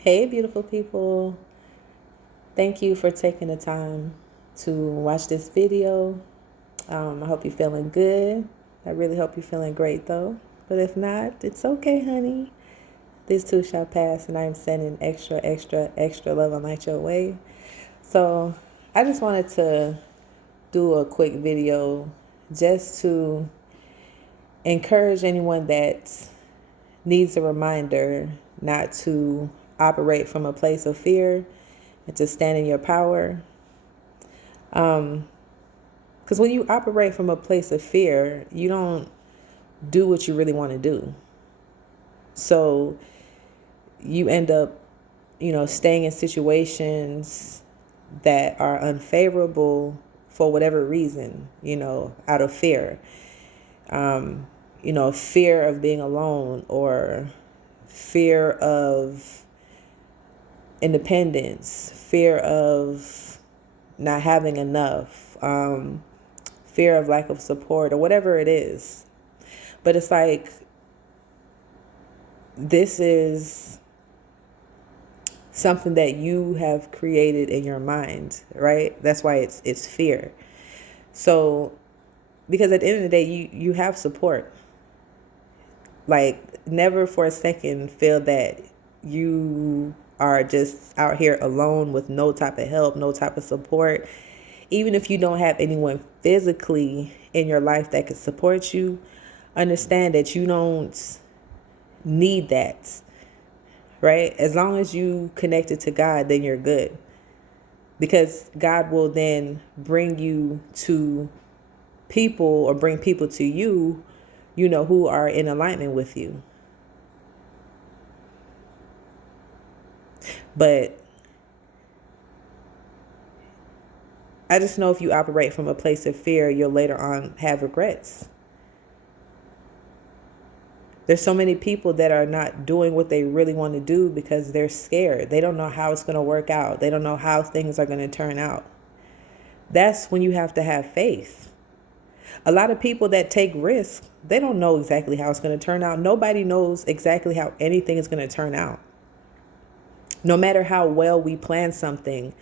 Hey, beautiful people. Thank you for taking the time to watch this video. I hope you're feeling good. I really hope you're feeling great, though. But if not, it's okay, honey. This too shall pass, and I am sending extra, extra, extra love and light your way. So, I just wanted to do a quick video just to encourage anyone that needs a reminder not to operate from a place of fear and to stand in your power. Because when you operate from a place of fear, you don't do what you really want to do. So you end up, staying in situations that are unfavorable for whatever reason, out of fear. Fear of being alone or fear of independence, fear of not having enough, fear of lack of support, or whatever it is. But it's like, this is something that you have created in your mind, right? That's why it's fear. So, because at the end of the day, you have support. Like, never for a second feel that you are just out here alone with no type of help, no type of support. Even if you don't have anyone physically in your life that could support you, understand that you don't need that, right? As long as you connected to God, then you're good. Because God will then bring you to people, or bring people to you, who are in alignment with you. But I just know if you operate from a place of fear, you'll later on have regrets. There's so many people that are not doing what they really want to do because they're scared. They don't know how it's going to work out. They don't know how things are going to turn out. That's when you have to have faith. A lot of people that take risks, they don't know exactly how it's going to turn out. Nobody knows exactly how anything is going to turn out. No matter how well we plan something,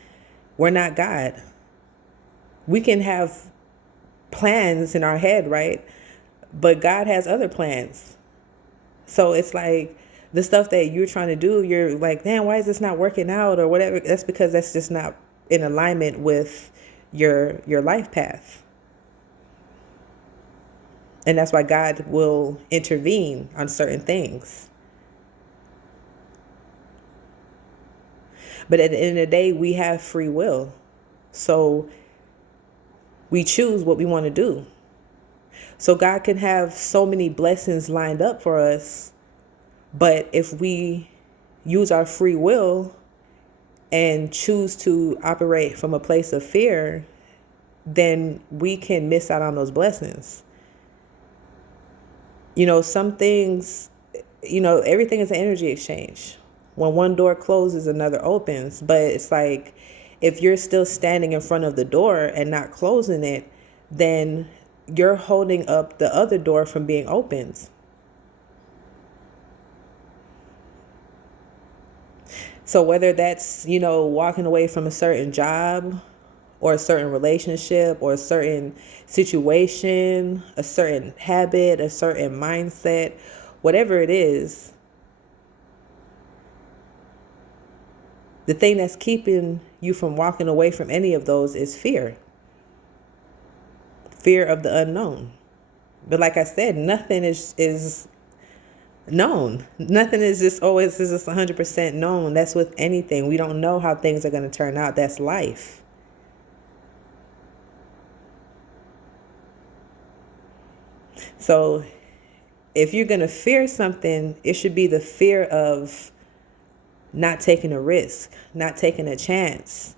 we're not God. We can have plans in our head, right? But God has other plans. So it's like the stuff that you're trying to do, you're like, damn, why is this not working out or whatever? That's because that's just not in alignment with your life path. And that's why God will intervene on certain things. But at the end of the day, we have free will. So we choose what we want to do. So God can have so many blessings lined up for us. But if we use our free will and choose to operate from a place of fear, then we can miss out on those blessings. Some things, everything is an energy exchange. When one door closes, another opens. But it's like, if you're still standing in front of the door and not closing it, then you're holding up the other door from being opened. So whether that's, walking away from a certain job or a certain relationship or a certain situation, a certain habit, a certain mindset, whatever it is, the thing that's keeping you from walking away from any of those is fear. Fear of the unknown. But like I said, nothing is known. Nothing is just always is just 100% known. That's with anything. We don't know how things are going to turn out. That's life. So if you're going to fear something, it should be the fear of not taking a risk, not taking a chance.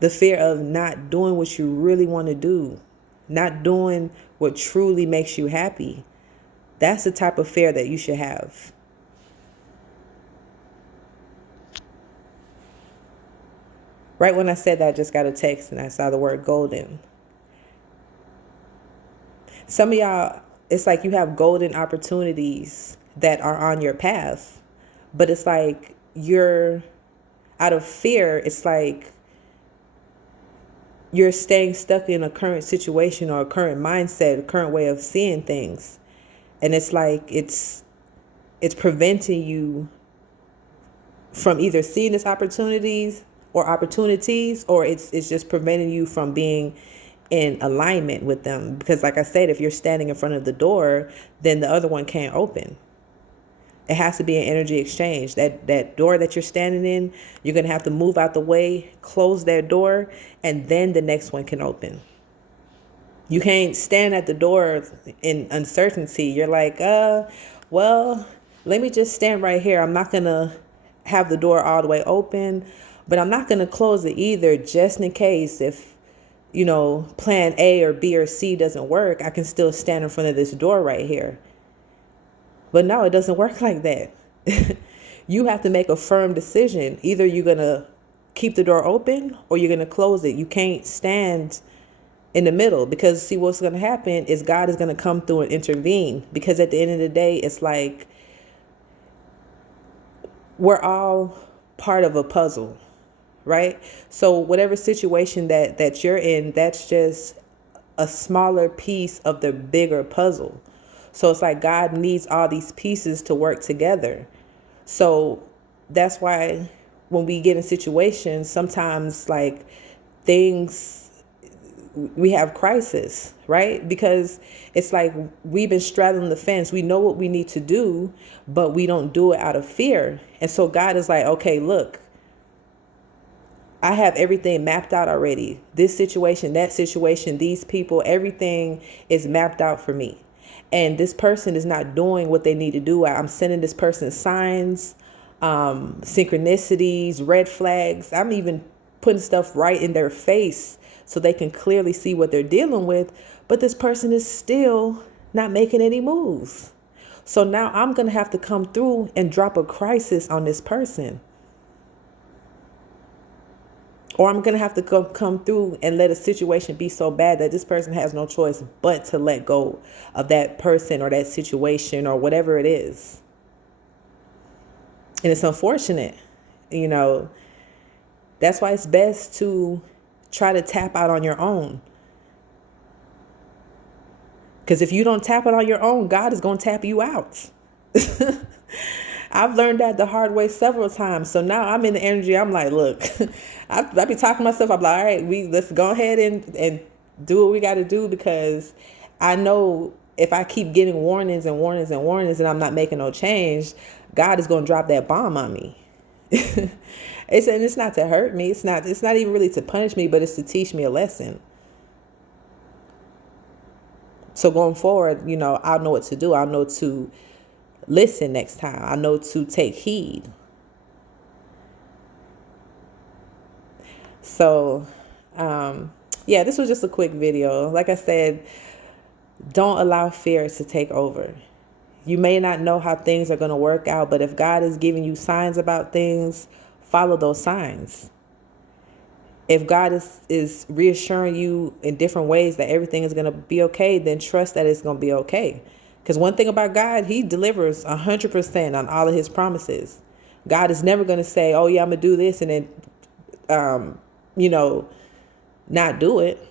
The fear of not doing what you really want to do, not doing what truly makes you happy. That's the type of fear that you should have. Right when I said that, I just got a text and I saw the word golden. Some of y'all, it's like you have golden opportunities that are on your path, But it's like you're out of fear. It's like you're staying stuck in a current situation or a current mindset, a current way of seeing things. And it's like it's preventing you from either seeing this opportunities, or it's just preventing you from being in alignment with them. Because like I said, if you're standing in front of the door, then the other one can't open. It has to be an energy exchange. That door that you're standing in, you're going to have to move out the way, close that door, and then the next one can open. You can't stand at the door in uncertainty. You're like, well, let me just stand right here. I'm not going to have the door all the way open, but I'm not going to close it either, just in case if, plan A or B or C doesn't work, I can still stand in front of this door right here. But no, it doesn't work like that. You have to make a firm decision. Either you're going to keep the door open or you're going to close it. You can't stand in the middle, because see, what's going to happen is God is going to come through and intervene, because at the end of the day, it's like we're all part of a puzzle, right? So whatever situation that you're in, that's just a smaller piece of the bigger puzzle. So it's like God needs all these pieces to work together. So that's why when we get in situations, sometimes like we have crisis, right? Because it's like we've been straddling the fence. We know what we need to do, but we don't do it out of fear. And so God is like, okay, look, I have everything mapped out already. This situation, that situation, these people, everything is mapped out for me. And this person is not doing what they need to do. I'm sending this person signs, synchronicities, red flags. I'm even putting stuff right in their face so they can clearly see what they're dealing with. But this person is still not making any moves. So now I'm going to have to come through and drop a crisis on this person. Or I'm going to have to come through and let a situation be so bad that this person has no choice but to let go of that person or that situation or whatever it is. And it's unfortunate, that's why it's best to try to tap out on your own. Because if you don't tap it on your own, God is going to tap you out. I've learned that the hard way several times. So now I'm in the energy. I'm like, look, I be talking to myself. I'm like, all right, let's go ahead and do what we got to do, because I know if I keep getting warnings and warnings and warnings and I'm not making no change, God is going to drop that bomb on me. It's not to hurt me. It's not even really to punish me, but it's to teach me a lesson. So going forward, I'll know what to do. I'll know to listen next time. I know to take heed. So, this was just a quick video. Like I said, don't allow fear to take over. You may not know how things are going to work out, but if God is giving you signs about things, follow those signs. If God is reassuring you in different ways that everything is going to be okay, then trust that it's going to be okay. Because one thing about God, he delivers 100% on all of his promises. God is never going to say, oh, yeah, I'm going to do this and then, not do it.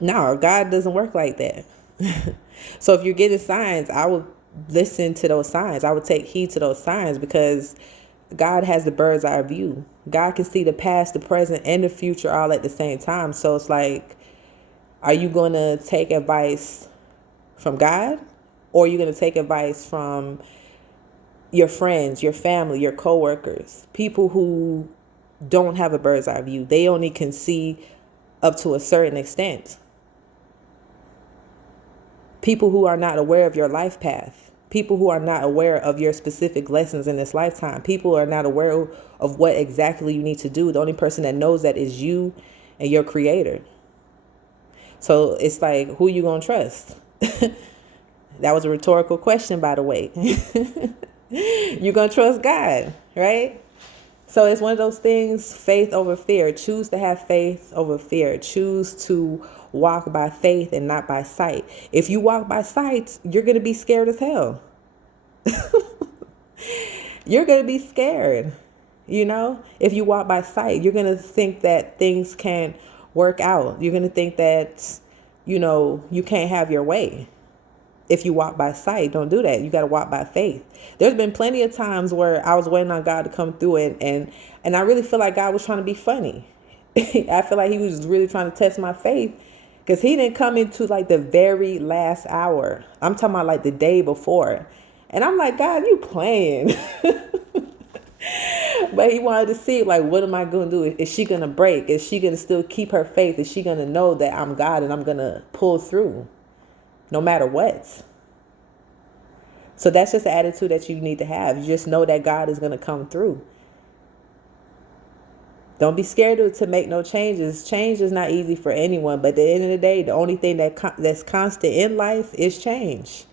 No, God doesn't work like that. So if you're getting signs, I would listen to those signs. I would take heed to those signs, because God has the bird's eye view. God can see the past, the present, and the future all at the same time. So it's like, are you going to take advice from God, or are you going to take advice from your friends, your family, your coworkers, people who don't have a bird's eye view? They only can see up to a certain extent. People who are not aware of your life path. People who are not aware of your specific lessons in this lifetime. People who are not aware of what exactly you need to do. The only person that knows that is you and your creator. So it's like, who you going to trust? That was a rhetorical question, by the way. You're going to trust God, right? So it's one of those things, faith over fear. Choose to have faith over fear. Choose to walk by faith and not by sight. If you walk by sight, you're going to be scared as hell. You're going to be scared. You know, if you walk by sight, you're going to think that things can't work out. You're going to think that, you can't have your way. If you walk by sight, don't do that. You got to walk by faith. There's been plenty of times where I was waiting on God to come through and I really feel like God was trying to be funny. I feel like he was really trying to test my faith because he didn't come into like the very last hour. I'm talking about like the day before. And I'm like, God, you playing. But he wanted to see, like, what am I going to do? Is she going to break? Is she going to still keep her faith? Is she going to know that I'm God and I'm going to pull through no matter what? So that's just the attitude that you need to have. You just know that God is going to come through. Don't be scared to make no changes. Change is not easy for anyone. But at the end of the day, the only thing that's constant in life is change.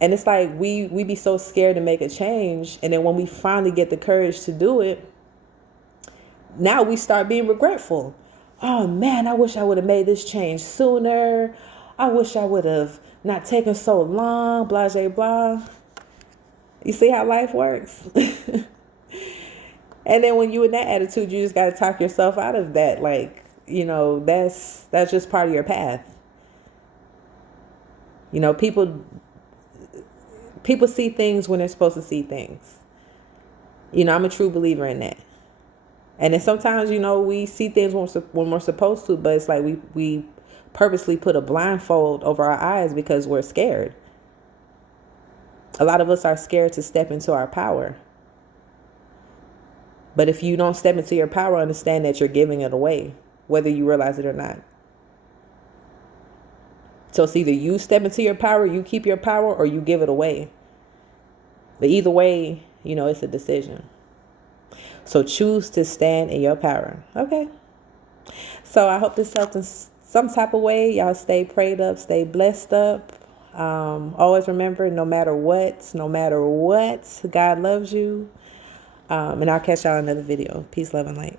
And it's like we be so scared to make a change. And then when we finally get the courage to do it, now we start being regretful. Oh man, I wish I would have made this change sooner. I wish I would have not taken so long, blah, blah, blah. You see how life works? And then when you're in that attitude, you just got to talk yourself out of that. Like, that's just part of your path. People see things when they're supposed to see things. I'm a true believer in that. And then sometimes, we see things when we're supposed to, but it's like we purposely put a blindfold over our eyes because we're scared. A lot of us are scared to step into our power. But if you don't step into your power, understand that you're giving it away, whether you realize it or not. So it's either you step into your power, you keep your power, or you give it away. But either way, it's a decision. So choose to stand in your power. Okay. So I hope this helped in some type of way. Y'all stay prayed up, stay blessed up. Always remember, no matter what, God loves you. And I'll catch y'all in another video. Peace, love, and light.